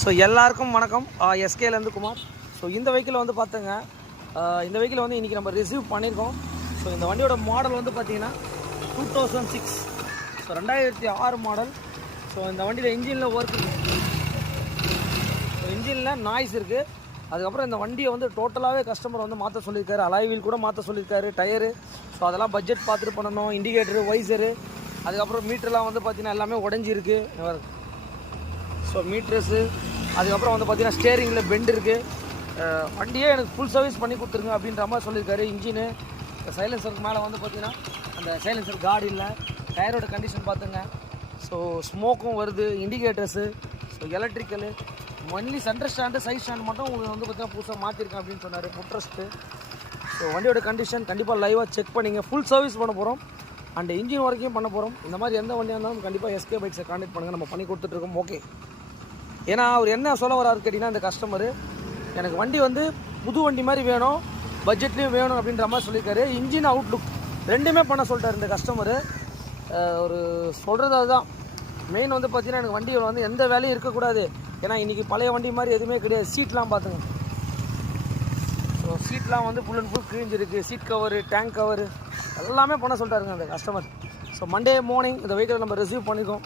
So எல்லாருக்கும் வணக்கம். எஸ்கேலேருந்து Kumar. So இந்த வெஹிக்கிள் வந்து பார்த்துங்க, இந்த வெஹிக்கிள் வந்து இன்றைக்கி நம்ம ரிசீவ் பண்ணியிருக்கோம். ஸோ இந்த வண்டியோட மாடல் வந்து பார்த்திங்கன்னா 2006. So 2006 model. ஸோ இந்த வண்டியில் இன்ஜினில் ஒர்க் இருக்குது, ஸோ இன்ஜினில் நாய்ஸ் இருக்குது. அதுக்கப்புறம் இந்த வண்டியை வந்து டோட்டலாகவே கஸ்டமர் வந்து மாற்ற சொல்லியிருக்காரு. அலாய் வீல் கூட மாற்ற சொல்லியிருக்காரு, டயரு. ஸோ அதெல்லாம் பட்ஜெட் பார்த்துட்டு பண்ணணும். இண்டிகேட்டரு, வைசரு, அதுக்கப்புறம் மீட்டர்லாம் வந்து பார்த்திங்கன்னா எல்லாமே உடஞ்சிருக்கு. ஸோ மீட்டர்ஸு, அதுக்கப்புறம் வந்து பார்த்திங்கன்னா ஸ்டேரிங்கில் பெண்ட் இருக்குது. வண்டியே எனக்கு ஃபுல் சர்வீஸ் பண்ணி கொடுத்துருங்க அப்படின்ற மாதிரி சொல்லியிருக்காரு. இன்ஜினு, சைலன்சருக்கு மேலே வந்து பார்த்திங்கன்னா அந்த சைலன்சர் கார்டு இல்லை. டயரோட கண்டிஷன் பார்த்துங்க. ஸோ ஸ்மோக்கும் வருது, indicators, so electrical. Only centre stand, side stand மட்டும் உங்களுக்கு வந்து பார்த்திங்கன்னா புதுசாக மாற்றிருக்கேன் அப்படின்னு சொன்னார். புட்ரஸ்ட்டு. ஸோ வண்டியோட கண்டிஷன் கண்டிப்பாக லைவாக செக் பண்ணிங்க. ஃபுல் சர்வீஸ் பண்ண போகிறோம் அண்ட் இன்ஜின் வரைக்கும் பண்ண போகிறோம். இந்த மாதிரி எந்த வண்டியாக இருந்தாலும் கண்டிப்பாக எஸ்கே பைக்ஸை கான்டெக்ட் பண்ணுங்கள், நம்ம பண்ணி கொடுத்துட்ருக்கோம். ஓகே, ஏன்னா அவர் என்ன சொல்ல வராரு கேட்டிங்கன்னா, இந்த கஸ்டமரு எனக்கு வண்டி வந்து புது வண்டி மாதிரி வேணும், பட்ஜெட்லேயும் வேணும் அப்படின்ற மாதிரி சொல்லியிருக்காரு. இன்ஜின் அவுட்லுக் ரெண்டுமே பண்ண சொல்லிட்டார் இந்த கஸ்டமரு. ஒரு சொல்கிறது அதுதான் மெயின். வந்து பார்த்திங்கன்னா எனக்கு வண்டியில் வந்து எந்த வேலையும் இருக்கக்கூடாது. ஏன்னா இன்றைக்கி பழைய வண்டி மாதிரி எதுவுமே கிடையாது. சீட்லாம் பார்த்துங்க. ஸோ சீட்லாம் வந்து ஃபுல் அண்ட் ஃபுல் கிழிஞ்சிருக்கு. சீட் கவரு, டேங்க் கவரு எல்லாமே பண்ண சொல்லிட்டாருங்க அந்த கஸ்டமர். ஸோ மண்டே மார்னிங் இந்த வெஹிக்கிளை நம்ம ரிசீவ் பண்ணிக்கோம்.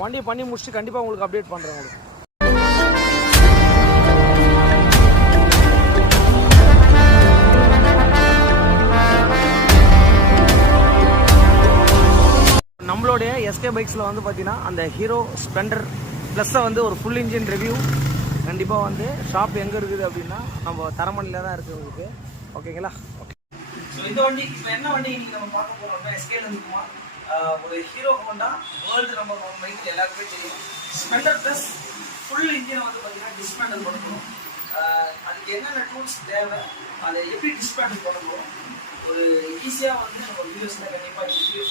வண்டியை பண்ணி முடிச்சுட்டு கண்டிப்பாக உங்களுக்கு அப்டேட் பண்ணுறேன். உங்களுக்கு நம்மளுடைய எஸ்கே பைக்ஸில் வந்து பார்த்தீங்கன்னா அந்த ஹீரோ ஸ்ப்ளெண்டர் ப்ளஸ்ஸை வந்து ஒரு ஃபுல் இன்ஜின் ரிவ்யூ கண்டிப்பாக வந்து ஷாப் எங்கே இருக்குது அப்படின்னா நம்ம தரமணியில் தான் இருக்குது உங்களுக்கு. ஓகேங்களா? ஓகே. ஸோ இந்த வண்டி இப்போ என்ன வண்டி இன்னைக்கு நம்ம பார்க்க போகிறோம் அப்படின்னா எஸ்கேலேருந்து குமார். ஒரு hero Honda world number 1 bike எல்லாருக்குமே தெரியும். ஸ்ப்ளெண்டர் ப்ளஸ் ஃபுல் இன்ஜினை வந்து பார்த்தீங்கன்னா டிஸ்மேண்டில் பண்ணணும். அதுக்கு என்னென்ன டூல்ஸ் தேவை, அதை எப்படி டிஸ்மேண்டில் பண்ணணும், ஒரு ஈஸியாக வந்து நம்ம வீடியோஸில் கண்டிப்பாக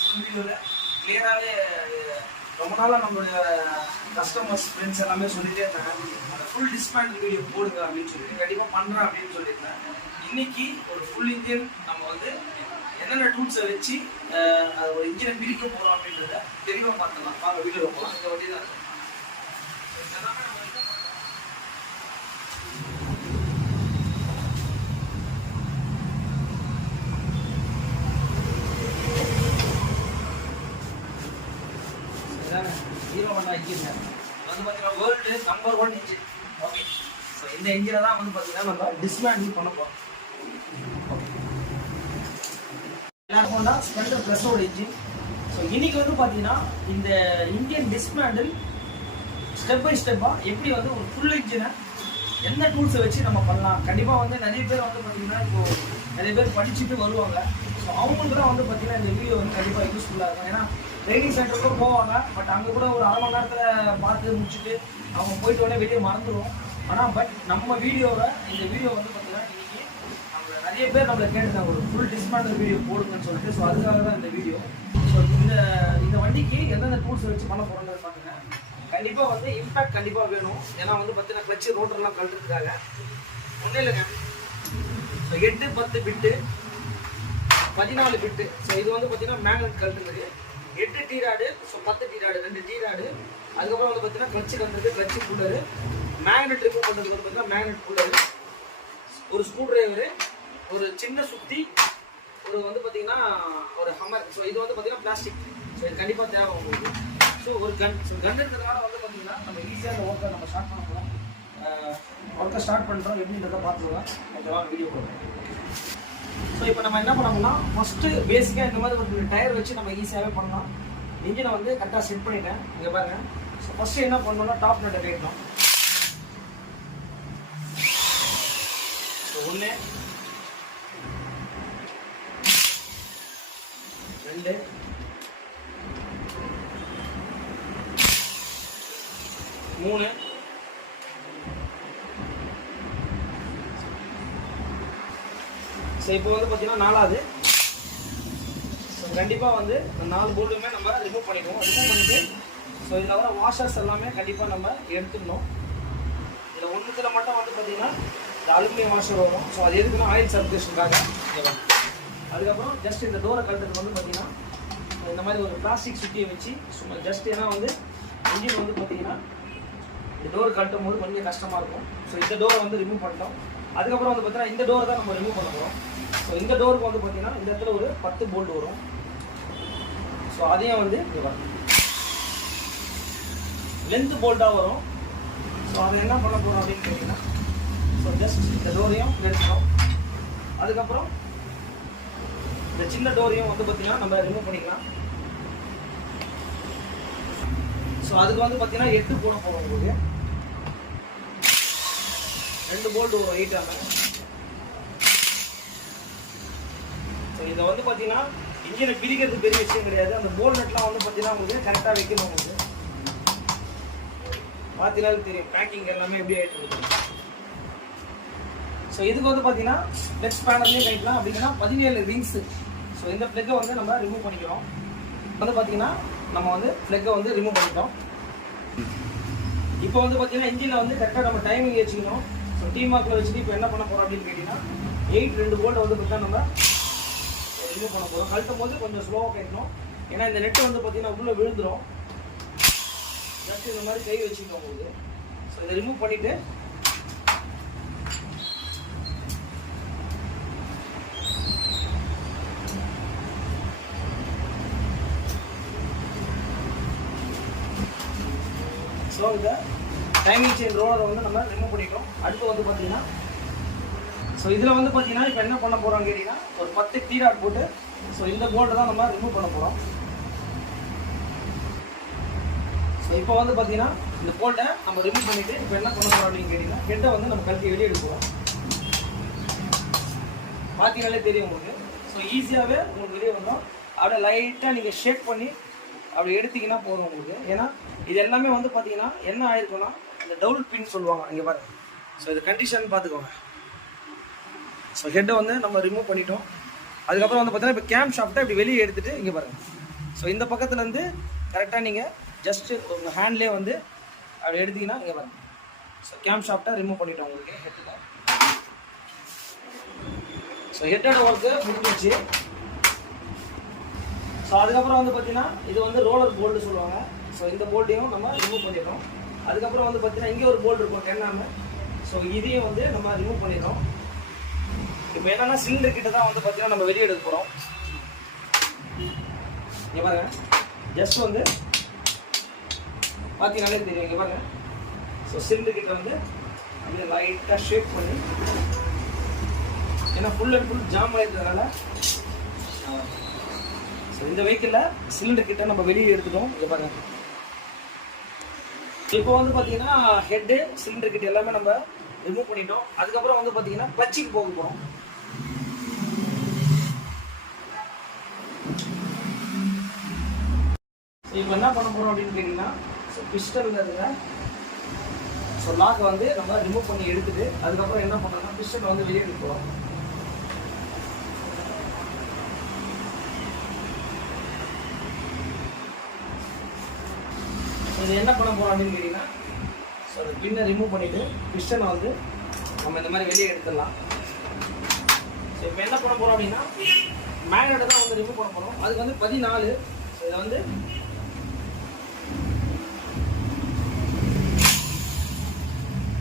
ஃபுல் வீடியோவில் கிளியராகவே ரொம்ப நாளாக நம்மளுடைய கஸ்டமர்ஸ் ஃப்ரெண்ட்ஸ் எல்லாமே சொல்லிகிட்டே இருந்தாங்க, அந்த ஃபுல் டிஸ்மேண்டில் வீடியோ போடுங்க அப்படின்னு சொல்லிட்டு கண்டிப்பாக பண்ணுறேன் அப்படின்னு சொல்லியிருந்தேன். இன்றைக்கி ஒரு ஃபுல் இன்ஜின் நம்ம வந்து என்னென்ன டூல்ஸை வச்சு ஒரு இன்ஜினை பிரிக்க போகிறோம் அப்படின்றத தெளிவாக பார்த்துக்கலாம். வாங்க வீடியோ போகலாம். இந்த வண்டி தான் இருக்கும். ஹீரோ ஹோண்டா இன்ஜின் வந்து பார்த்தீங்கன்னா world number 1 engine. Okay. So இந்த இன்ஜினை தான் வந்து பார்த்தீங்கன்னா நம்ம டிஸ்மேண்டில் பண்ண போகிறோம். ஹோண்டா ஸ்ப்ளெண்டர் ப்ளஸோட இன்ஜின். ஸோ இன்னைக்கு வந்து பார்த்தீங்கன்னா இந்த இன்ஜின் டிஸ்மேண்டில் ஸ்டெப் பை ஸ்டெப்பாக எப்படி வந்து ஒரு ஃபுல் இன்ஜினை எந்த டூல்ஸை வச்சு நம்ம பண்ணலாம். கண்டிப்பாக வந்து நிறைய பேர் வந்து பார்த்தீங்கன்னா இப்போது நிறைய பேர் படிச்சுட்டு வருவாங்க. ஸோ அவங்களுக்கு தான் வந்து பார்த்தீங்கன்னா இந்த வீடியோ வந்து கண்டிப்பாக யூஸ்ஃபுல்லாக இருக்கும். ஏன்னா ட்ரைனிங் சென்டருக்கும் போவாங்க, பட் அங்கே கூட ஒரு அரை மணி நேரத்தில் பார்த்து முடிச்சுட்டு அவங்க போயிட்டு உடனே வெளியே மறந்துடுவோம். ஆனால் பட் நம்ம வீடியோவை இந்த வீடியோ வந்து பார்த்தீங்கன்னா இன்றைக்கி நம்ம நிறைய பேர் நம்மளை கேட்டுருந்தாங்க ஒரு ஃபுல் டிஸ்மேண்டில் வீடியோ போடுங்கன்னு சொல்லிட்டு. ஸோ அதுக்காக தான் இந்த வீடியோ. ஸோ இந்த வண்டிக்கு எந்தெந்த டூல்ஸ் வச்சு பண்ண போகிறோம்னு பார்த்தீங்கன்னா கண்டிப்பாக வந்து இம்பேக்ட் கண்டிப்பாக வேணும். ஏன்னா வந்து பார்த்தீங்கன்னா கிளச்சு ரோட்டர்லாம் கழட்டுறதுக்காக ஒன்றும் இல்லைங்க. ஸோ 8, 10 பிட்டு, 14 பிட்டு. ஸோ இது வந்து பார்த்தீங்கன்னா மேக்னெட் கழட்டுறது. 8 டீராடு, ஸோ 10 டீராடு, 2 டீராடு. அதுக்கப்புறம் வந்து பார்த்தீங்கன்னா கிளச்சு கழட்டுறது, கிளச்சு கூலரு, மேக்னெட் ரிமூவ் பண்ணுறது வந்து பார்த்தீங்கன்னா மேக்னெட் கூலரு, ஒரு ஸ்க்ரூ டிரைவரு, ஒரு சின்ன சுத்தி, ஒரு வந்து பார்த்தீங்கன்னா ஒரு ஹம்மர். ஸோ இது வந்து பார்த்தீங்கன்னா பிளாஸ்டிக். ஸோ இது கண்டிப்பாக தேவை உங்களுக்கு. ஸோ ஒரு கன். ஸோ கன் இருக்கிறதுனால வந்து பார்த்தீங்கன்னா நம்ம ஈஸியாக அந்த ஒர்க்கை நம்ம ஸ்டார்ட் பண்ண போகிறோம். ஒர்க்கை ஸ்டார்ட் பண்ணுறோம் எப்படின்றத பார்த்துக்கலாம். ஓகேவா? வீடியோ போடுறோம். ஸோ இப்போ நம்ம என்ன பண்ணோம்னா ஃபஸ்ட்டு பேசிக்காக இந்த மாதிரி ஒரு டயர் வச்சு நம்ம ஈஸியாகவே பண்ணலாம். இன்ஜினை வந்து கரெக்டாக செட் பண்ணிட்டேன். இங்கே பாருங்கள். ஸோ ஃபஸ்ட்டு என்ன பண்ணணும்னா டாப் நட்டை கட்டணும். ஸோ 1, 2, 3, இப்போ வந்து பார்த்தீங்கன்னா 4வது. ஸோ கண்டிப்பாக வந்து இந்த 4 போல்ட்டுமே நம்ம ரிமூவ் பண்ணிடுவோம். ரிமூவ் பண்ணிவிட்டு ஸோ இதில் வர வாஷர்ஸ் எல்லாமே கண்டிப்பாக நம்ம எடுத்துடணும். இதில் ஒன்றுத்தில் மட்டும் வந்து பார்த்தீங்கன்னா இந்த அலுமினியம் வாஷர் வரும். ஸோ அது எதுக்குன்னா ஆயில் சர்க்குலேஷனுக்காக. அதுக்கப்புறம் ஜஸ்ட் இந்த டோரை கழட்டுறதுக்கு வந்து பார்த்தீங்கன்னா இந்த மாதிரி ஒரு பிளாஸ்டிக் சுட்டியை வச்சு சும்மா ஜஸ்ட் ஏன்னா வந்து இன்ஜின் வந்து பார்த்தீங்கன்னா இந்த டோர் கட்டும் போது கொஞ்சம் கஷ்டமாக இருக்கும். ஸோ இந்த டோரை வந்து ரிமூவ் பண்ணிட்டோம். அதுக்கப்புறம் வந்து பார்த்தீங்கன்னா இந்த டோரை தான் நம்ம ரிமூவ் பண்ண போகிறோம். ஸோ இந்த டோருக்கு வந்து பார்த்தீங்கன்னா இந்த இடத்துல ஒரு 10 போல்ட் வரும். ஸோ அதையும் வந்து லென்த் போல்ட்டாக வரும். ஸோ அதை என்ன பண்ண போகிறோம் அப்படின்னு கேட்டிங்கன்னா, ஸோ ஜஸ்ட் இந்த டோரையும் எடுத்துக்கிறோம். அதுக்கப்புறம் இந்த சின்ன டோரையும் வந்து பார்த்தீங்கன்னா நம்ம ரிமூவ் பண்ணிக்கலாம். ஸோ அதுக்கு வந்து பார்த்தீங்கன்னா 8 போட போகும். உங்களுக்கு 2 போல்ட் 8 ஆகும். ஸோ இதை வந்து பார்த்தீங்கன்னா இன்ஜினை பிரிக்கிறது பெரிய விஷயம் கிடையாது. அந்த போல்ட் நட்லாம் வந்து பார்த்தீங்கன்னா உங்களுக்கு கரெக்டாக வைக்கணும். உங்களுக்கு பார்த்தீங்கன்னா தெரியும் பேக்கிங் எல்லாமே எப்படி ஆகிட்டு இருக்கு. ஸோ இதுக்கு வந்து பார்த்தீங்கன்னா ஃப்ளெக்ஸ் பேனல்லையும் கைட்லாம் அப்படின்னா 17 ரிங்ஸு. ஸோ இந்த ஃப்ளெக்கை வந்து நம்ம ரிமூவ் பண்ணிக்கிறோம். வந்து பார்த்தீங்கன்னா நம்ம வந்து ஃப்ளெக்கை வந்து ரிமூவ் பண்ணிட்டோம். இப்போ வந்து பார்த்தீங்கன்னா இன்ஜினில் வந்து கரெக்டாக நம்ம டைமிங் வச்சுக்கணும். ஸோ டீமார்க்கில் வச்சுட்டு இப்போ என்ன பண்ண போகிறோம் அப்படின்னு கேட்டிங்கன்னா 2 போல்ட் வந்து பார்த்தீங்கன்னா நம்ம ரிமூவ் பண்ண போகிறோம். கழட்டும் போது கொஞ்சம் ஸ்லோவாக கட்டணும். ஏன்னா இந்த நெட்டு வந்து பார்த்தீங்கன்னா உள்ளே விழுந்துடும். ஜஸ்ட் இந்த மாதிரி கை வச்சுக்கணும் உங்களுக்கு. ஸோ இதை ரிமூவ் பண்ணிவிட்டு ஸோ இந்த டைமிங் செயின் ரோலரை வந்து நம்ம ரிமூவ் பண்ணிக்கிறோம். அடுத்து வந்து பார்த்தீங்கன்னா ஸோ இதில் வந்து பார்த்தீங்கன்னா இப்போ என்ன பண்ண போகிறோம் கேட்டிங்கன்னா ஒரு 10 டீராட் போட்டு ஸோ இந்த போல்ட்டை தான் நம்ம ரிமூவ் பண்ண போகிறோம். ஸோ இப்போ வந்து பார்த்தீங்கன்னா இந்த போல்ட்டை நம்ம ரிமூவ் பண்ணிவிட்டு இப்போ என்ன பண்ண போகிறோம் அப்படின்னு கேட்டிங்கன்னா ஹெட்டை வந்து நம்ம கழட்டி வெளியே எடுக்கிறோம். பார்த்தீங்கன்னாலே தெரியும் உங்களுக்கு. ஸோ ஈஸியாகவே உங்களுக்கு வெளியே வந்தோம். அப்படியே லைட்டாக நீங்கள் ஷேக் பண்ணி அப்படி எடுத்திங்கன்னா போதும் உங்களுக்கு. ஏன்னா இது எல்லாமே வந்து பார்த்தீங்கன்னா என்ன ஆயிருக்குன்னா இந்த டபுள் பின் சொல்லுவாங்க. இங்கே பாருங்கள். ஸோ இது கண்டிஷன் பார்த்துக்கோங்க. ஸோ ஹெட்டை வந்து நம்ம ரிமூவ் பண்ணிட்டோம். அதுக்கப்புறம் வந்து பார்த்தீங்கன்னா இப்போ கேம் ஷாஃப்ட்டை இப்படி வெளியே எடுத்துகிட்டு இங்கே பாருங்கள். ஸோ இந்த பக்கத்துலேருந்து கரெக்டாக நீங்கள் ஜஸ்ட்டு உங்கள் ஹேண்ட்லேயே வந்து அப்படி எடுத்திங்கன்னா இங்கே பாருங்கள். ஸோ கேம் ஷாஃப்ட்டை ரிமூவ் பண்ணிட்டோம் உங்களுக்கு ஹெட்டில். ஸோ ஹெட்டோட ஒர்க்கு முடிஞ்சிச்சு. ஸோ அதுக்கப்புறம் வந்து பார்த்தீங்கன்னா இது வந்து ரோலர் போல்டு சொல்லுவாங்க. ஸோ இந்த போல்ட்டையும் நம்ம ரிமூவ் பண்ணிடுறோம். அதுக்கப்புறம் வந்து பார்த்தீங்கன்னா இங்கே ஒரு போல்டு இருக்கும் 10 mm. ஸோ இதையும் வந்து நம்ம ரிமூவ் பண்ணிடுறோம். இப்போ என்னன்னா சிலிண்டர் கிட்ட தான் வந்து பார்த்தீங்கன்னா நம்ம வெளியே எடுக்க போகிறோம். இங்கே பாருங்க. ஜஸ்ட் வந்து பார்த்தீங்கன்னாலே தெரியும். இங்கே பாருங்க. ஸோ சிலிண்டர் கிட்ட வந்து அப்படியே லைட்டாக ஷேக் பண்ணி, ஏன்னா ஃபுல் அண்ட் ஃபுல் ஜாம் ஆகிருக்கிறதுனால ஸோ இந்த வெஹிக்கிளில் சிலிண்டர் கிட்ட நம்ம வெளியே எடுத்துட்டோம். இங்கே பாருங்க. இப்போ வந்து பார்த்தீங்கன்னா ஹெட்டு சிலிண்டர் கிட்ட எல்லாமே நம்ம ரிமூவ் பண்ணிட்டோம். அதுக்கப்புறம் வந்து பார்த்தீங்கன்னா கிளட்சிக்கு போக போகிறோம். இப்போ என்ன பண்ண போகிறோம் அப்படின்னு கேட்டிங்கன்னா ஸோ பிஸ்டனில் இருக்க ஸோ லாக்கை வந்து நம்ம ரிமூவ் பண்ணி எடுத்துட்டு அதுக்கப்புறம் என்ன பண்ணுறோம்னா பிஸ்டனை வந்து வெளியே எடுக்க போகிறோம். இது என்ன பண்ண போகிறோம் அப்படின்னு கேட்டிங்கன்னா ஸோ அந்த பின்னை ரிமூவ் பண்ணிவிட்டு பிஸ்டனை வந்து நம்ம இந்த மாதிரி வெளியே எடுத்துடலாம். ஸோ இப்போ என்ன பண்ண போகிறோம் அப்படின்னா மேக்னெட்டை தான் வந்து ரிமூவ் பண்ண போகிறோம். அதுக்கு வந்து 14. ஸோ இதை வந்து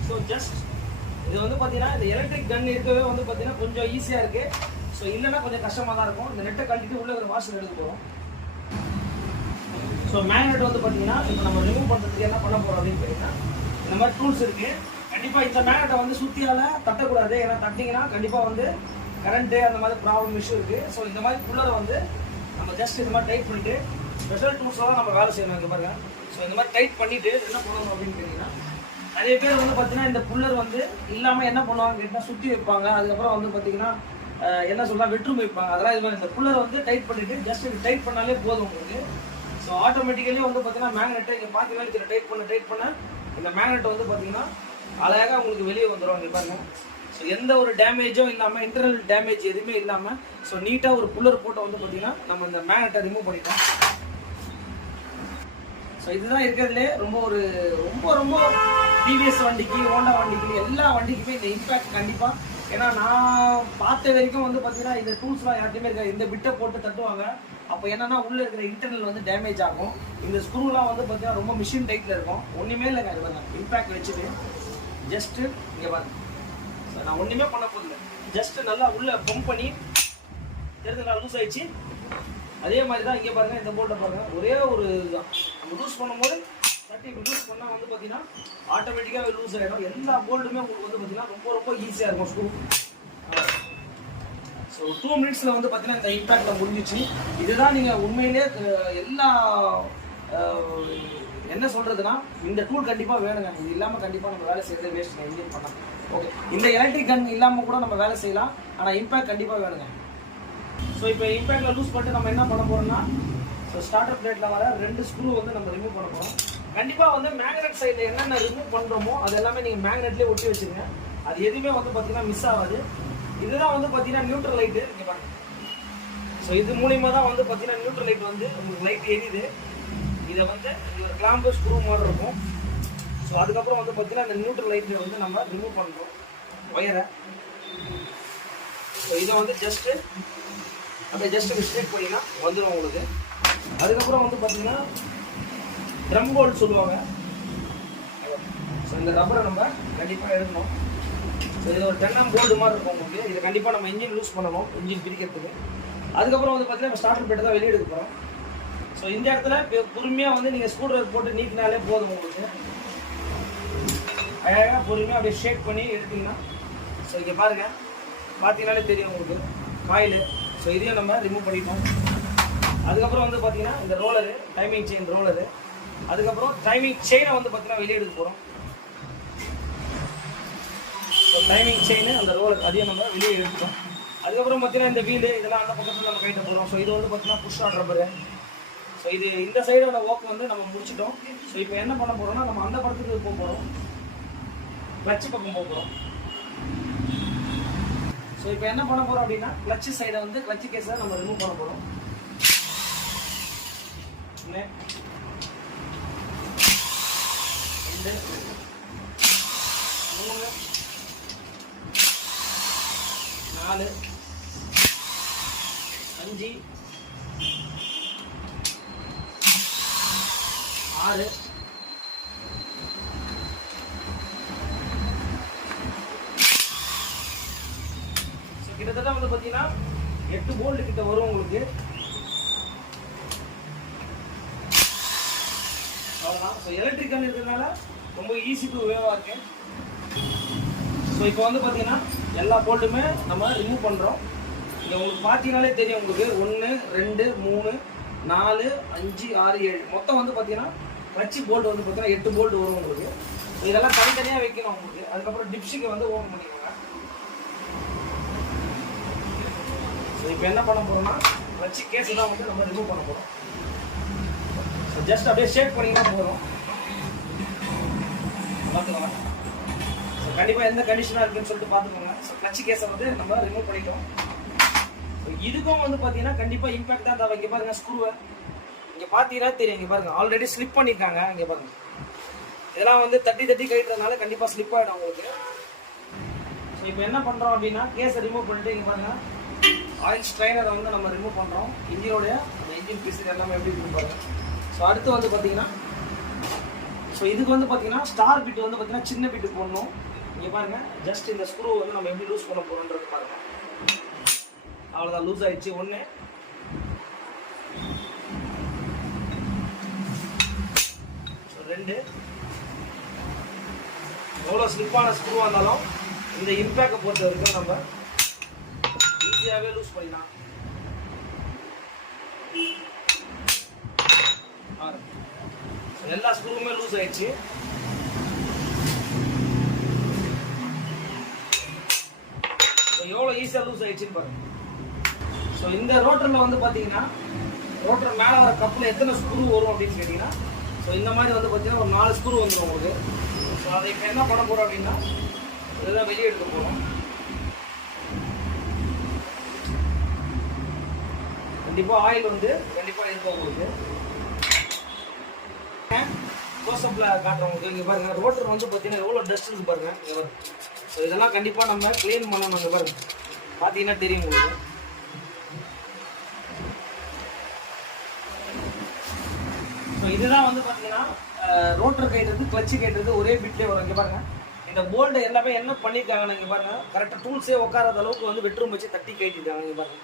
ஸோ ஜஸ்ட் இது வந்து பார்த்தீங்கன்னா இந்த எலக்ட்ரிக் கன் இருக்கவே வந்து பார்த்தீங்கன்னா கொஞ்சம் ஈஸியாக இருக்குது. ஸோ இல்லைன்னா கொஞ்சம் கஷ்டமாக தான் இருக்கும். இந்த நெட்டை கழட்டிட்டு உள்ளே ஒரு வாஷர் எடுக்க போகிறோம். ஸோ மேக்னெட் வந்து பார்த்தீங்கன்னா இப்போ நம்ம ரிமூவ் பண்ணுறதுக்கு என்ன பண்ண போகிறோம் அப்படின்னு கேட்டிங்கன்னா இந்த மாதிரி டூல்ஸ் இருக்குது. கண்டிப்பாக இந்த மேக்னெட்டை வந்து சுற்றியால் தட்டக்கூடாது. ஏன்னா தட்டிங்கன்னா கண்டிப்பாக வந்து கரண்ட்டு அந்த மாதிரி ப்ராப்ளம் இஷ்யூ இருக்குது. ஸோ இந்த மாதிரி புல்லரை வந்து நம்ம ஜஸ்ட் இந்த மாதிரி டைட் பண்ணிவிட்டு ஸ்பெஷல் டூல்ஸாக தான் நம்ம வேலை செய்யணும். இங்கே பாருங்கள். ஸோ இந்த மாதிரி டைட் பண்ணிவிட்டு என்ன பண்ணணும் அப்படின்னு கேட்டிங்கன்னா நிறைய பேர் வந்து பார்த்தீங்கன்னா இந்த புல்லர் வந்து இல்லாமல் என்ன பண்ணுவாங்க கேட்டால் சுற்றி வைப்பாங்க. அதுக்கப்புறம் வந்து பார்த்தீங்கன்னா என்ன சொல்லலாம் வெட்ரூம் வைப்பாங்க. அதெல்லாம் இது மாதிரி இந்த புல்லரை வந்து டைட் பண்ணிவிட்டு ஜஸ்ட் இது டைட் பண்ணாலே போதும் உங்களுக்கு. ஸோ ஆட்டோமேட்டிக்கலி வந்து பார்த்தீங்கன்னா மேக்னெட்டை இங்கே பார்த்தீங்கன்னா இதில் டைட் பண்ண இந்த மேக்னெட் வந்து பார்த்தீங்கன்னா அழகாக உங்களுக்கு வெளியே வந்துடும். இங்கே பாருங்கள். ஸோ எந்த ஒரு டேமேஜும் இல்லாமல் இன்டர்னல் டேமேஜ் எதுவுமே இல்லாமல் ஸோ நீட்டாக ஒரு புல்லர் போட்டு வந்து பார்த்தீங்கன்னா நம்ம இந்த மேக்னெட்டை ரிமூவ் பண்ணிட்டோம். ஸோ இதுதான் இருக்கிறதுலே ரொம்ப டிவிஎஸ் வண்டிக்கு ஹோண்டா வண்டிக்கு எல்லா வண்டிக்குமே இந்த இம்பேக்ட் கண்டிப்பாக ஏன்னா நான் பார்த்த வரைக்கும் வந்து பார்த்தீங்கன்னா இந்த டூல்ஸ்லாம் யார்ட்டையுமே இருக்காது. இந்த பிட்டை போட்டு தட்டுவாங்க. அப்போ என்னன்னா உள்ளே இருக்கிற இன்டர்னல் வந்து டேமேஜ் ஆகும். இந்த ஸ்க்ரூலாம் வந்து பார்த்தீங்கன்னா ரொம்ப மிஷின் டைட்டில் இருக்கும். ஒன்றுமே இல்லைங்க. இது பாருங்க, இம்பேக்ட் வச்சுட்டு ஜஸ்ட்டு இங்கே பாருங்க, நான் ஒன்றுமே பண்ண போதில்லை. ஜஸ்ட்டு நல்லா உள்ளே பம்ப் பண்ணி தெரிஞ்சுங்களா, லூஸ் ஆயிடுச்சு. அதே மாதிரி தான் இங்கே பாருங்கள், இந்த போல்ட்டை பாருங்கள், ஒரே ஒரு இதுதான். நம்ம லூஸ் பண்ணும்போது தட்டி இப்படி லூஸ் பண்ணால் வந்து பார்த்தீங்கன்னா ஆட்டோமேட்டிக்காக லூஸ் ஆகிடும். எல்லா போல்ட்டுமே உங்களுக்கு வந்து பார்த்தீங்கன்னா ரொம்ப ரொம்ப ஈஸியாக இருக்கும் ஸ்க்ரூ. ஸோ 2 மினிட்ஸில் வந்து பார்த்தீங்கன்னா இந்த இம்பேக்டில் முடிஞ்சிச்சு. இதுதான் நீங்கள் உண்மையிலே எல்லா என்ன சொல்கிறதுனா, இந்த டூல் கண்டிப்பாக வேணுங்க. இது இல்லாமல் கண்டிப்பாக நம்ம வேலை செய்யறது வேஸ்ட் இன்ஜின் பண்ணலாம். ஓகே, இந்த எலக்ட்ரிக் கன் இல்லாமல் கூட நம்ம வேலை செய்யலாம். ஆனால் இம்பேக்ட் கண்டிப்பாக வேணுங்க. ஸோ இப்போ இம்பேக்டில் லூஸ் பண்ணிட்டு நம்ம என்ன பண்ண போகிறோம்னா, ஸோ ஸ்டார்டர் பிளேட்டில் வர 2 ஸ்க்ரூ வந்து நம்ம ரிமூவ் பண்ண போகிறோம். கண்டிப்பாக வந்து மேக்னெட் சைடில் என்னென்ன ரிமூவ் பண்ணுறோமோ அது எல்லாமே நீங்கள் மேக்னெட்லேயே ஒட்டி வச்சுருங்க. அது எதுவுமே வந்து பார்த்தீங்கன்னா மிஸ் ஆகாது. இதுதான் வந்து பார்த்தீங்கன்னா நியூட்ரல் லைட்டு. இங்கே பாருங்க, ஸோ இது மூலிமா தான் வந்து பார்த்தீங்கன்னா நியூட்ரல் லைட் வந்து உங்களுக்கு லைட் எரியுது. இதை வந்து ஒரு கிளாம்பு ஸ்க்ரூ மாதிரி இருக்கும். ஸோ அதுக்கப்புறம் வந்து பார்த்தீங்கன்னா இந்த நியூட்ரல் லைட்டில் வந்து நம்ம ரிமூவ் பண்ணுறோம் ஒயரை. ஸோ இதை வந்து ஜஸ்ட்டு அப்படியே ஜஸ்ட்டு மிஸ்டேக் பண்ணிங்கன்னா வந்துடும் உங்களுக்கு. அதுக்கப்புறம் வந்து பார்த்தீங்கன்னா ட்ரம் போல்ட் சொல்லுவாங்க. ஸோ இந்த ரப்பரை நம்ம கண்டிப்பாக எடுக்கணும். ஸோ இது ஒரு 10mm போல்டு மாதிரி இருக்கும் உங்களுக்கு. இதை கண்டிப்பாக நம்ம இன்ஜின் லூஸ் பண்ணணும், இன்ஜின் பிரிக்கிறதுக்கு. அதுக்கப்புறம் வந்து பார்த்தீங்கன்னா ஸ்டார்டர் பிளேட்டை தான் வெளியே எடுக்க போகிறோம். ஸோ இந்த இடத்துல பொறுமையாக வந்து நீங்கள் ஸ்க்ரூ டிரைவர் போட்டு நீட்டினாலே போதும் உங்களுக்கு. அழகாக பொறுமையாக அப்படியே ஷேக் பண்ணி எடுத்தீங்கன்னா, ஸோ இங்கே பாருங்கள், பார்த்தீங்கன்னாலே தெரியும் உங்களுக்கு காயில். ஸோ இதையும் நம்ம ரிமூவ் பண்ணிட்டோம். அதுக்கப்புறம் வந்து பார்த்தீங்கன்னா இந்த ரோலரு, டைமிங் செயின் ரோலரு, அதுக்கப்புறம் டைமிங் செயினை வந்து பார்த்தீங்கன்னா வெளியே எடுக்க போகிறோம். ஸோ டைமிங் செயின், அந்த ரோலர், அதையும் நம்ம வெளியே எடுத்துட்டோம். அதுக்கப்புறம் பார்த்தீங்கன்னா இந்த வீலு இதெல்லாம் அந்த பக்கத்தில் நம்ம கைட்ட போகிறோம். ஸோ இது வந்து பார்த்தீங்கன்னா புஷ் ஆன் ரப்பரு. ஸோ இது இந்த சைடோட ஒர்க் வந்து நம்ம முடிச்சிட்டோம். ஸோ இப்போ என்ன பண்ண போகிறோம்னா, நம்ம அந்த படத்துக்கு போக போகிறோம், கிளட்ச் பக்கம் போக போகிறோம். ஸோ இப்போ என்ன பண்ண போகிறோம் அப்படின்னா, கிளட்ச் சைடை வந்து கிளட்ச் கேஸை நம்ம ரிமூவ் பண்ண போகிறோம். 1 2 3 4 5 6 கிட்டத்தட்ட வந்து பார்த்தீங்கன்னா 8 போல்ட் கிட்ட வரும் உங்களுக்கு. அவ்வளோதான். ஸோ எலக்ட்ரிக்கல் இருக்கிறதுனால ரொம்ப ஈஸி டு வேவாக இருக்கு. ஸோ இப்போ வந்து பார்த்தீங்கன்னா எல்லா போல்ட்டுமே நம்ம ரிமூவ் பண்ணுறோம். இங்கே உங்களுக்கு பார்த்தீங்கன்னாலே தெரியும் உங்களுக்கு 1 2 3 4 5 6 7 மொத்தம் வந்து பார்த்தீங்கன்னா கிளட்ச் போல்ட் வந்து பார்த்தீங்கன்னா 8 போல்ட் வரும் உங்களுக்கு. இதெல்லாம் தனித்தனியாக வைக்கணும் உங்களுக்கு. அதுக்கப்புறம் டிப்ஸுக்கு வந்து ஓப்பன் பண்ணிக்கோங்க. ஸோ இப்போ என்ன பண்ண போகிறோம்னா, கிளட்ச் கேஸ் தான் வந்து நம்ம ரிமூவ் பண்ண போகிறோம். ஸோ ஜஸ்ட் அப்படியே ஷேக் பண்ணிங்கன்னா போதும். பார்த்துக்கோங்க. ஸோ கண்டிப்பாக எந்த கண்டிஷனாக இருக்குன்னு சொல்லிட்டு பார்த்துக்கோங்க. ஸோ கிளட்ச் கேஸை வந்து நம்ம ரிமூவ் பண்ணிட்டோம். இதுக்கும் வந்து பார்த்தீங்கன்னா கண்டிப்பாக இம்பாக்ட் தான் தேவை. இங்கே பாருங்கள் ஸ்க்ரூவை, இங்கே பார்த்தீங்கன்னா தெரியும். இங்கே பாருங்கள் ஆல்ரெடி ஸ்லிப் பண்ணியிருக்காங்க. இங்கே பாருங்கள், இதெல்லாம் வந்து தட்டி தட்டி கழிக்கிறதுனால கண்டிப்பாக ஸ்லிப் ஆகிடும் உங்களுக்கு. ஸோ இப்போ என்ன பண்ணுறோம் அப்படின்னா, கேஸை ரிமூவ் பண்ணிட்டு இங்கே பாருங்கள் ஆயில் ஸ்ட்ரைனரை வந்து நம்ம ரிமூவ் பண்ணுறோம். இன்ஜினோடைய அந்த இன்ஜின் பீஸ் எல்லாமே எப்படி இருக்கு பாருங்க. ஸோ அடுத்து வந்து பார்த்தீங்கன்னா, ஸோ இதுக்கு வந்து பார்த்தீங்கன்னா ஸ்டார் பிட் வந்து பார்த்தீங்கன்னா சின்ன பிட்டு போடணும். இங்கே பாருங்கள், ஜஸ்ட் இந்த ஸ்க்ரூ வந்து நம்ம எப்படி லூஸ் பண்ண போகிறோன்றது பாருங்கள். அவ்வளோதான், லூஸ் ஆகிடுச்சு. 1 ஸோ 2 எவ்வளோ ஸ்லிப்பான ஸ்க்ரூவாக இருந்தாலும் இந்த இம்பேக்டை பொறுத்த வரைக்கும் நம்ம ஈஸியாகவே லூஸ் பண்ணிடலாம். 6 எல்லா ஸ்க்ரூவுமே லூஸ் ஆயிடுச்சு. எவ்வளோ ஈஸியாக லூஸ் ஆயிடுச்சுன்னு பாருங்க. ஸோ இந்த ரோட்டரில் வந்து பார்த்தீங்கன்னா, ரோட்டர் மேலே வர கப்பில் எத்தனை ஸ்க்ரூ வரும் அப்படின்னு கேட்டிங்கன்னா, ஸோ இந்த மாதிரி வந்து பார்த்தீங்கன்னா ஒரு 4 ஸ்க்ரூ வந்துடும் உங்களுக்கு. ஸோ அதை இப்போ என்ன பண்ண போகிறோம் அப்படின்னா, இதெல்லாம் வெளியே எடுக்க போகிறோம். கண்டிப்பாக ஆயில் வந்து கண்டிப்பாக இருக்கும் உங்களுக்கு. க்ளோஸ்அப்பில் காட்டுறவங்களுக்கு இங்கே பாருங்கள் ரோட்டர் வந்து பார்த்தீங்கன்னா எவ்வளோ டஸ்ட் இருக்குது பாருங்கள் இங்கே வரும். ஸோ இதெல்லாம் கண்டிப்பாக நம்ம க்ளீன் பண்ணணும். இங்கே பாருங்கள் பார்த்தீங்கன்னா தெரியும் உங்களுக்கு. ஸோ இதுதான் வந்து பார்த்தீங்கன்னா ரோட்டர் கைட்டுறது கிளச்சு கைட்டுறது ஒரே பிட்லேயே வரும். இங்கே பாருங்கள் இந்த போல்டு எல்லாமே என்ன பண்ணியிருக்காங்கன்னு இங்கே பாருங்கள் கரெக்டாக டூல்ஸே உட்காராத அளவுக்கு வந்து பெட்ரூம் வச்சு தட்டி கைட்டிருக்காங்க. இங்கே பாருங்கள்.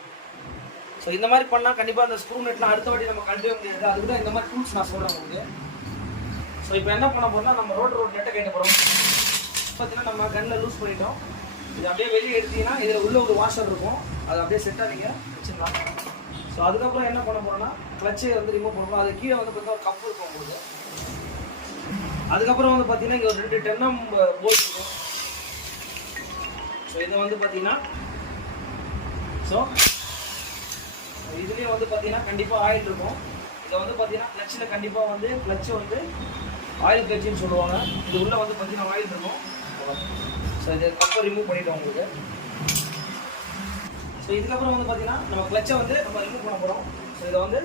ஸோ இந்த மாதிரி பண்ணால் கண்டிப்பாக அந்த ஸ்க்ரூ நெட்லாம் அடுத்த வாட்டி நம்ம கழட்டவே முடியாது. அதுக்கு தான் இந்த மாதிரி டூல்ஸ் நான் சொல்கிறேன் உங்களுக்கு. ஸோ இப்போ என்ன பண்ண போகிறோம்னா நம்ம ரோட் நெட்டை கைட்ட போகிறோம். பார்த்தீங்கன்னா நம்ம கண்ணில் லூஸ் பண்ணிட்டோம். இது அப்படியே வெளியே எடுத்தீங்கன்னா இதில் உள்ள ஒரு வாஷர் இருக்கும். அது அப்படியே செட்டாக நீங்கள் வச்சுக்கலாம். ஸோ அதுக்கப்புறம் என்ன பண்ண போகிறோம்னா கிளச்சை வந்து ரிமூவ் பண்ணணும். அது கீழே வந்து பார்த்தீங்கன்னா ஒரு கப்பு இருக்கும் உங்களுக்கு. அதுக்கப்புறம் வந்து பார்த்தீங்கன்னா இங்கே ஒரு 2 10mm போல்ட் இருக்கும். ஸோ இதை வந்து பார்த்தீங்கன்னா ஸோ இதுலேயே வந்து பார்த்தீங்கன்னா கண்டிப்பாக ஆயில் இருக்கும். இதை வந்து பார்த்தீங்கன்னா கிளச்சில் கண்டிப்பாக வந்து கிளச்சு வந்து ஆயில் கிளச்சுன்னு சொல்லுவாங்க. இது உள்ளே வந்து பார்த்தீங்கன்னா ஆயில் இருக்கும். ஸோ இது கப்பை ரிமூவ் பண்ணிட்டோம் உங்களுக்கு. ஸோ இதுக்கப்புறம் வந்து பார்த்தீங்கன்னா நம்ம கிளச்சை வந்து நம்ம ரிமூவ் பண்ண போகிறோம். ஸோ இதை வந்து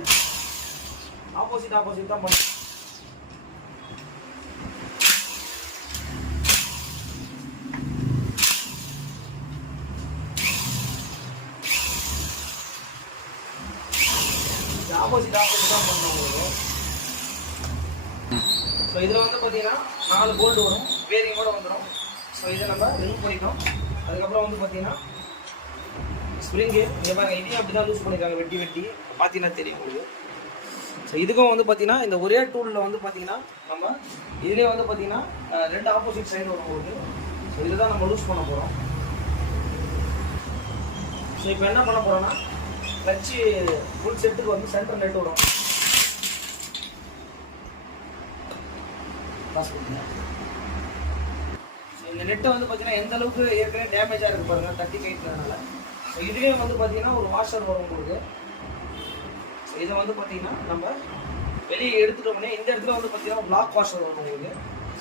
ஆப்போசிட் தான் பண்ணணும். ஆப்போசிட் தான் பண்ணணும் உங்களுக்கு. ஸோ இதில் வந்து பார்த்தீங்கன்னா 4 போல்டு வரும், பேரிங்கோட வந்துடும். ஸோ இதை நம்ம ரிமூவ் பண்ணிட்டோம். அதுக்கப்புறம் வந்து பார்த்தீங்கன்னா ஸ்ப்ரிங்கு இங்கே பாருங்கள் இதையும் அப்படி தான் லூஸ் பண்ணியிருக்காங்க வெட்டி பார்த்தீங்கன்னா தெரியும் உங்களுக்கு. ஸோ இதுக்கும் வந்து பார்த்தீங்கன்னா இந்த ஒரே டூலில் வந்து பார்த்தீங்கன்னா நம்ம இதுலேயே வந்து பார்த்தீங்கன்னா 2 ஆப்போசிட் சைடு வரும் உங்களுக்கு. ஸோ இதை தான் நம்ம லூஸ் பண்ண போகிறோம். ஸோ இப்போ என்ன பண்ண போகிறோம்னா கிளச்சு ஃபுல் செட்டுக்கு வந்து சென்டர் நெட் வரும். ஸோ இந்த நெட்டை வந்து பார்த்தீங்கன்னா எந்த அளவுக்கு ஏற்கனவே டேமேஜாக இருக்குது பாருங்கள் தட்டி கைட்டுறதுனால. ஸோ இதுவே வந்து பார்த்தீங்கன்னா ஒரு வாஷர் வரும் உங்களுக்கு. ஸோ இதை வந்து பார்த்தீங்கன்னா நம்ம வெளியே எடுத்துட்டோம்னே இந்த இடத்துல வந்து பார்த்தீங்கன்னா பிளாக் வாஷர் வரும் உங்களுக்கு.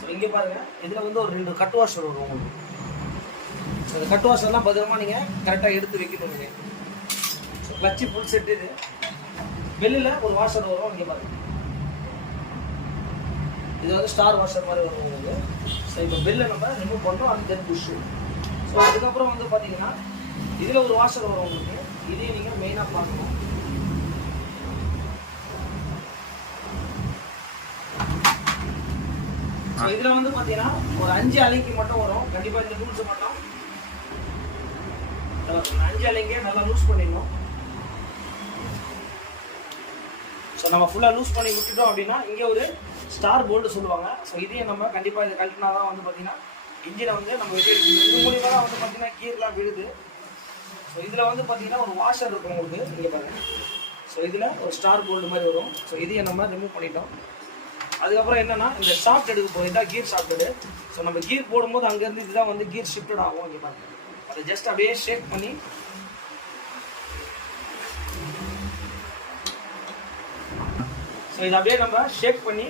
ஸோ இங்கே பாருங்கள் இதில் வந்து ஒரு 2 கட் வாஷர் வரும் உங்களுக்கு. ஸோ இந்த கட் வாஷர்லாம் பத்திரமா நீங்கள் கரெக்டாக எடுத்து வைக்கணும். நீங்கள் கிளச்சு ஃபுல் செட் இது. வெளியில் ஒரு வாஷர் வரும். இங்கே பாருங்க இது வந்து ஸ்டார் வாஷர் மாதிரி வரும் உங்களுக்கு. ஸோ இப்போ பெல்லை நம்ம ரிமூவ் பண்ணுறோம். அது தென் புஷ்ஷு. ஸோ அதுக்கப்புறம் வந்து பார்த்தீங்கன்னா இதில் ஒரு வாஷர் வரும் உங்களுக்கு. இதையும் நீங்கள் மெயினாக பார்க்கணும். ஸோ இதில் வந்து பார்த்தீங்கன்னா ஒரு 5 அலைக்கு மட்டும் வரும். கண்டிப்பாக இந்த டூல்ஸை மட்டும் 5 அலைக்கே நல்லா லூஸ் பண்ணிடணும். ஸோ நம்ம ஃபுல்லாக லூஸ் பண்ணி விட்டுட்டோம் அப்படின்னா இங்கே ஒரு ஸ்டார் போல்டு சொல்லுவாங்க. ஸோ இதையும் நம்ம கண்டிப்பாக இதை கழட்டினா தான் வந்து பார்த்தீங்கன்னா இன்ஜினை வந்து நம்ம வெளியே இது மூலியமாக தான் வந்து பார்த்தீங்கன்னா கீர்லாம் விழுது. ஸோ இதில் வந்து பார்த்தீங்கன்னா ஒரு வாஷர் இருக்கும் உங்களுக்கு. இங்கே பாருங்கள். ஸோ இதில் ஒரு ஸ்டார் போல்டு மாதிரி வரும். ஸோ இதையும் நம்ம ரிமூவ் பண்ணிட்டோம். அதுக்கப்புறம் என்னென்னா இந்த ஷாஃப்ட் எடுக்க போகிறோம். இதான் கீர் ஷாஃப்ட்டு. ஸோ நம்ம கீர் போடும்போது அங்கேருந்து இதுதான் வந்து கீர் ஷிஃப்டட் ஆகும். இங்கே பாருங்கள். அதை ஜஸ்ட் அப்படியே ஷேக் பண்ணி ஸோ இதை அப்படியே நம்ம ஷேக் பண்ணி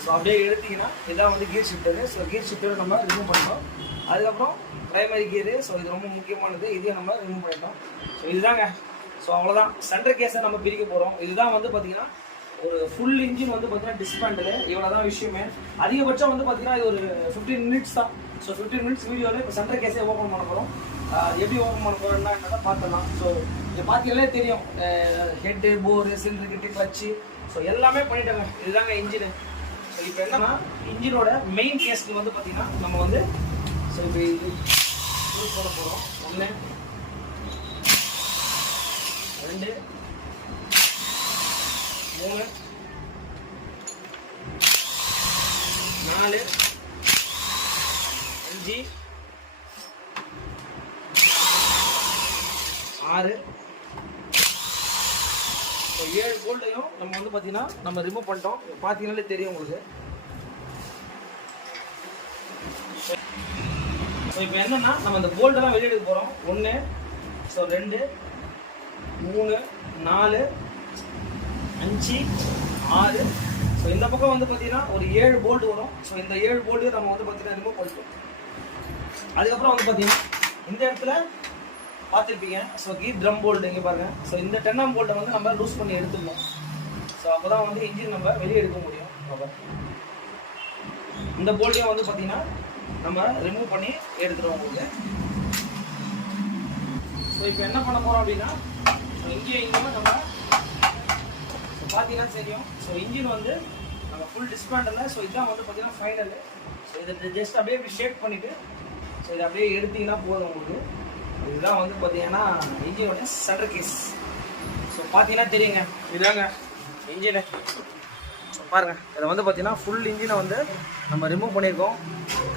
ஸோ அப்படியே எடுத்திங்கன்னா இதான் வந்து கீர் ஷிஃப்டரு. ஸோ கீர் ஷிஃப்டரை நம்ம ரிமூவ் பண்ணிட்டோம். அதுக்கப்புறம் ப்ரைமரி கீரு. ஸோ இது ரொம்ப முக்கியமானது. இதையும் நம்ம ரிமூவ் பண்ணிட்டோம். ஸோ இதுதாங்க. ஸோ அவ்வளோதான் சென்டர் கேஸை நம்ம பிரிக்க போகிறோம். இதுதான் வந்து பார்த்தீங்கன்னா ஒரு ஃபுல் இன்ஜின் வந்து பார்த்தீங்கன்னா டிஸ்பேண்டலு. இவ்வளோ தான் விஷயமே. அதிகபட்சம் வந்து பார்த்தீங்கன்னா இது ஒரு 15 மினிட்ஸ் தான். ஸோ 15 மினிட்ஸ் வீடியோவில் இப்போ சென்டர் கேஸே ஓப்பன் பண்ண போகிறோம். எப்படி ஓப்பன் பண்ண போகிறோம்னா என்னென்னா பார்த்துலாம். ஸோ இதை பார்த்தீங்களே தெரியும். ஹெட்டு, போரு, சிலிண்டர் கிட்டு, கிளச்சு ஸோ எல்லாமே பண்ணிட்டாங்க. இதுதாங்க இன்ஜினு. ஸோ இப்போ என்னன்னா இன்ஜினோட மெயின் கேஸ்க்கு வந்து பார்த்தீங்கன்னா நம்ம வந்து ஸோ இப்போ இது யூஸ் பண்ண போகிறோம். 1 2 3 4 5 6 7 போல்ட்டையும் நம்ம வந்து பார்த்தீங்கன்னா நம்ம ரிமூவ் பண்ணிட்டோம். பார்த்தீங்கன்னாலே தெரியும் உங்களுக்கு. ஸோ இப்போ என்னன்னா நம்ம இந்த போல்ட்டெல்லாம் வெளியே எடுக்க போகிறோம். 1 ஸோ 2 3 4 5 6 ஸோ இந்த பக்கம் வந்து பார்த்தீங்கன்னா ஒரு 7 போல்ட் வரும். ஸோ இந்த 7 போல்ட்டு நம்ம வந்து பார்த்தீங்கன்னா ரிமூவ் பண்ணிட்டோம். அதுக்கப்புறம் வந்து பார்த்தீங்கன்னா இந்த இடத்துல பார்த்துருப்பீங்க. ஸோ கீர் ட்ரம் போல்ட் இங்கே பாருங்கள். ஸோ இந்த 10mm போல்ட்டை வந்து நம்ம லூஸ் பண்ணி எடுத்துக்கணும். ஸோ அப்போ தான் வந்து இன்ஜின் நம்ம வெளியே எடுக்க முடியும். இந்த போல்ட்டையும் வந்து பார்த்தீங்கன்னா நம்ம ரிமூவ் பண்ணி எடுத்துருவோம் உங்களுக்கு. ஸோ இப்போ என்ன பண்ண போகிறோம் அப்படின்னா இங்கேயும் நம்ம ஸோ பார்த்தீங்கன்னா தெரியும். ஸோ இன்ஜின் வந்து நம்ம ஃபுல் டிஸ்பேண்டில். ஸோ இதுதான் வந்து பார்த்தீங்கன்னா ஃபைனலு. ஸோ இதை ஜஸ்ட் அப்படியே இப்படி ஷேக் பண்ணிவிட்டு ஸோ இதை அப்படியே எடுத்தீங்கன்னா போதும் உங்களுக்கு. இதுதான் வந்து பார்த்தீங்கன்னா இன்ஜினோட சென்டர் கேஸ். ஸோ பார்த்தீங்கன்னா தெரியுங்க, இதாங்க இன்ஜினு. ஸோ பாருங்கள், இதை வந்து பார்த்தீங்கன்னா ஃபுல் இன்ஜினை வந்து நம்ம ரிமூவ் பண்ணியிருக்கோம்.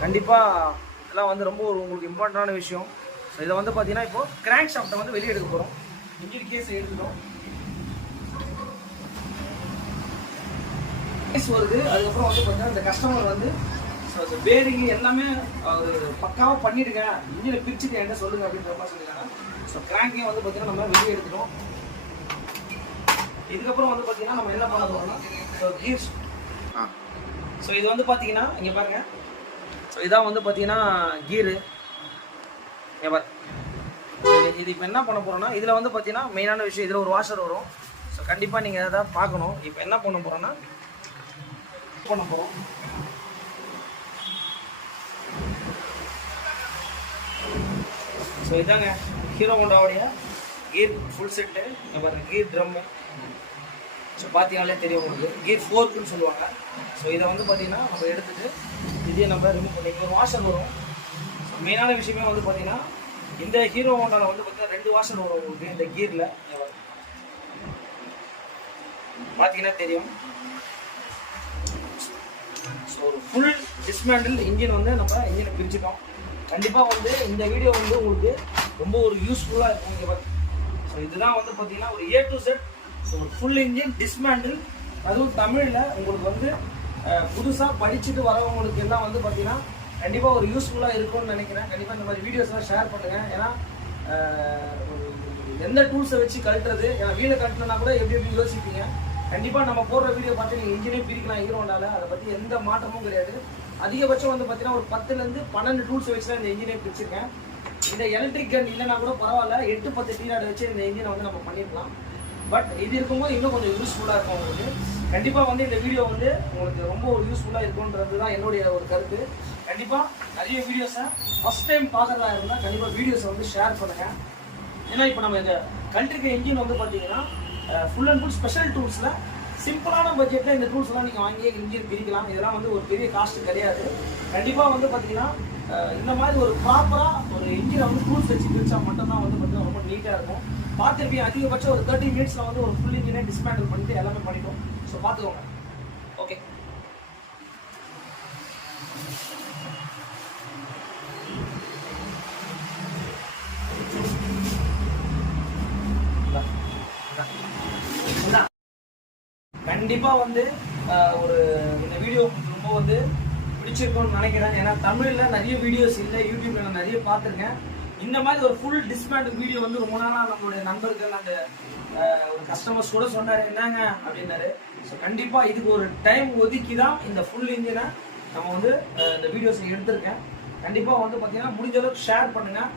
கண்டிப்பாக இதெல்லாம் வந்து ரொம்ப ஒரு உங்களுக்கு இம்பார்ட்டண்டான விஷயம். ஸோ இதை வந்து பார்த்தீங்கன்னா இப்போது கிராங்க் ஷாஃப்ட்டை வந்து வெளியே எடுக்க போகிறோம். இன்ஜின் கேஸை எடுத்துட்டோம், கேஸ் வருது. அதுக்கப்புறம் வந்து பார்த்தீங்கன்னா இந்த கஸ்டமர் வந்து ஸோ பேரிங் எல்லாமே பக்காவாக பண்ணிவிடுங்க, இன்ஜினை பிரிச்சுட்டு என்ன சொல்லுங்கள் அப்படின்ற மாதிரி சொல்லியிருக்காங்க. ஸோ கிராங்கையும் வந்து பார்த்தீங்கன்னா நம்ம வெளியே எடுத்துட்டோம். இதுக்கப்புறம் வந்து பார்த்தீங்கன்னா நம்ம என்ன பண்ண போகிறோம்னா ஸோ கீர்ஸ். ஸோ இது வந்து பார்த்தீங்கன்னா இங்கே பாருங்கள். ஸோ இதான் வந்து பார்த்தீங்கன்னா கீரு. இங்கே பாருங்க, இது இப்போ என்ன பண்ண போகிறோம்னா இதில் வந்து பார்த்தீங்கன்னா மெயினான விஷயம், இதில் ஒரு வாஷர் வரும். ஸோ கண்டிப்பாக நீங்கள் அதை பார்க்கணும். இப்போ என்ன பண்ண போகிறோன்னா பண்ண போகிறோம். ஸோ இதாங்க ஹீரோ ஹோண்டாவுடைய கீர் ஃபுல் செட்டு. பாருங்கள், கீர் ட்ரம்மு. ஸோ பார்த்தீங்கன்னாலே தெரியும் உங்களுக்கு, கீர் 4க்குன்னு சொல்லுவாங்க. ஸோ இதை வந்து பார்த்தீங்கன்னா நம்ம எடுத்துகிட்டு இதே நம்ம ரிமூவ் பண்ணி ஒரு வாஷர் வரும். ஸோ மெயினான விஷயமே வந்து பார்த்தீங்கன்னா இந்த ஹீரோ ஹோண்டாவில் வந்து பார்த்தீங்கன்னா 2 வாஷர் வரும் உங்களுக்கு இந்த கீரில். பார்த்தீங்கன்னா தெரியும். ஸோ ஒரு ஃபுல் டிஸ்மேண்டில் இன்ஜின் வந்து நம்ம இன்ஜினை பிரிச்சுட்டோம். கண்டிப்பாக வந்து இந்த வீடியோ வந்து உங்களுக்கு ரொம்ப ஒரு யூஸ்ஃபுல்லாக இருக்கும். இங்கே பார்த்து ஸோ இதுதான் வந்து பார்த்தீங்கன்னா ஒரு A to Z. ஸோ ஒரு ஃபுல் இன்ஜின் டிஸ்மேண்டில், அதுவும் தமிழில் உங்களுக்கு வந்து புதுசாக படிச்சுட்டு வரவங்களுக்கு எல்லாம் வந்து பார்த்தீங்கன்னா கண்டிப்பாக ஒரு யூஸ்ஃபுல்லாக இருக்கும்னு நினைக்கிறேன். கண்டிப்பாக இந்த மாதிரி வீடியோஸ்லாம் ஷேர் பண்ணுங்கள். ஏன்னா எந்த டூல்ஸை வச்சு கழட்டுறது, ஏன்னா வீலை கழட்டினா கூட எப்படி எப்படி யோசிப்பீங்க. கண்டிப்பாக நம்ம போடுற வீடியோ பார்த்து நீங்கள் இன்ஜினே பிரிக்கலாம் ஹீரோ ஹோண்டாவில். அதை பற்றி எந்த மாற்றமும் கிடையாது. அதிகபட்சம் வந்து பார்த்தீங்கன்னா ஒரு 10லேருந்து 12 டூல்ஸ் வச்சு தான் இந்த இன்ஜினை பிரிச்சிருக்கேன். இந்த எலக்ட்ரிக் கன் இல்லைனா கூட பரவாயில்ல, 8-10 டீராடு வச்சு இந்த இன்ஜினை வந்து நம்ம பண்ணிடலாம். பட் இது இருக்கும்போது இன்னும் கொஞ்சம் யூஸ்ஃபுல்லாக இருக்கும் உங்களுக்கு. கண்டிப்பாக வந்து இந்த வீடியோ வந்து உங்களுக்கு ரொம்ப ஒரு யூஸ்ஃபுல்லாக இருக்குன்றது தான் என்னுடைய ஒரு கருத்து. கண்டிப்பாக நிறைய வீடியோஸை ஃபஸ்ட் டைம் பார்க்குறதா இருந்தால் கண்டிப்பாக வீடியோஸை வந்து ஷேர் பண்ணுங்கள். ஏன்னா இப்போ நம்ம இந்த கண்ட்ரிக்கு இன்ஜின் வந்து பார்த்தீங்கன்னா ஃபுல் அண்ட் ஃபுல் ஸ்பெஷல் டூல்ஸில் சிம்பிளான பட்ஜெட்டில் இந்த டூல்ஸ்லாம் நீங்கள் வாங்கி இன்ஜின் பிரிக்கலாம். இதெல்லாம் வந்து ஒரு பெரிய காஸ்ட் கிடையாது. கண்டிப்பாக வந்து பார்த்தீங்கன்னா இந்த மாதிரி ஒரு ப்ராப்பராக ஒரு இன்ஜினை வந்து டூல்ஸ் வச்சு பிரித்தா மட்டும்தான் வந்து பார்த்தீங்கன்னா ரொம்ப நீட்டாக இருக்கும். பார்த்துருப்பீங்க, அதிகபட்சம் ஒரு 30 மினிட்ஸில் வந்து ஒரு ஃபுல் இன்ஜினை டிஸ்மேண்டில் பண்ணிட்டு எல்லாமே பண்ணிட்டோம். ஸோ பார்த்துக்கோங்க. ஓகே, கண்டிப்பாக வந்து ஒரு இந்த வீடியோ ரொம்ப வந்து பிடிச்சிருக்கும்னு நினைக்கிறேன். ஏன்னா தமிழில் நிறைய வீடியோஸ் இல்லை, யூடியூப்ல நான் நிறைய பார்த்துருக்கேன். இந்த மாதிரி ஒரு ஃபுல் டிஸ்மேண்டில் வீடியோ வந்து ரொம்ப நாளாக நம்மளுடைய நண்பர்கள் அந்த ஒரு கஸ்டமர்ஸ் கூட சொன்னார், என்னங்க அப்படின்னாரு. ஸோ கண்டிப்பாக இதுக்கு ஒரு டைம் ஒதுக்கி தான் இந்த ஃபுல் இன்ஜினை நம்ம வந்து இந்த வீடியோஸை எடுத்திருக்கேன். கண்டிப்பாக வந்து பார்த்தீங்கன்னா முடிஞ்ச அளவுக்கு ஷேர் பண்ணுங்கள்.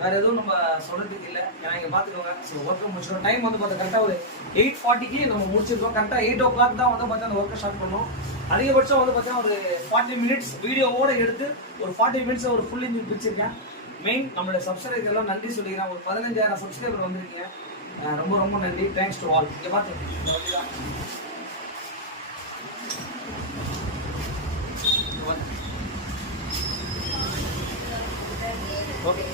வேறு எதுவும் நம்ம சொல்கிறதுக்கு இல்லை. ஏன்னா இங்கே பார்த்துக்கோங்க. ஸோ ஒர்க்கை முடிச்சிடும். டைம் வந்து பார்த்தா கரெக்டாக ஒரு 8:40க்கு நம்ம முடிச்சிருக்கோம். கரெக்டாக 8 o'clock தான் வந்து பார்த்தா அந்த ஒர்க்கை ஸ்டார்ட் பண்ணோம். அதிகபட்சம் வந்து பார்த்தீங்கன்னா ஒரு 40 மினிட்ஸ் வீடியோவோடு எடுத்து ஒரு 40 மினிட்ஸ் ஒரு ஃபுல் இன்ஜின் பிடிச்சிருக்கேன். மெயின் நம்மளுடைய சப்ஸ்கிரைபர் எல்லாம் நன்றி சொல்லிக்கிறேன். ஒரு 15,000 சப்ஸ்கிரைபர் வந்திருக்கீங்க. ரொம்ப ரொம்ப நன்றி. Thanks to all. இங்கே பார்த்து ஓகே.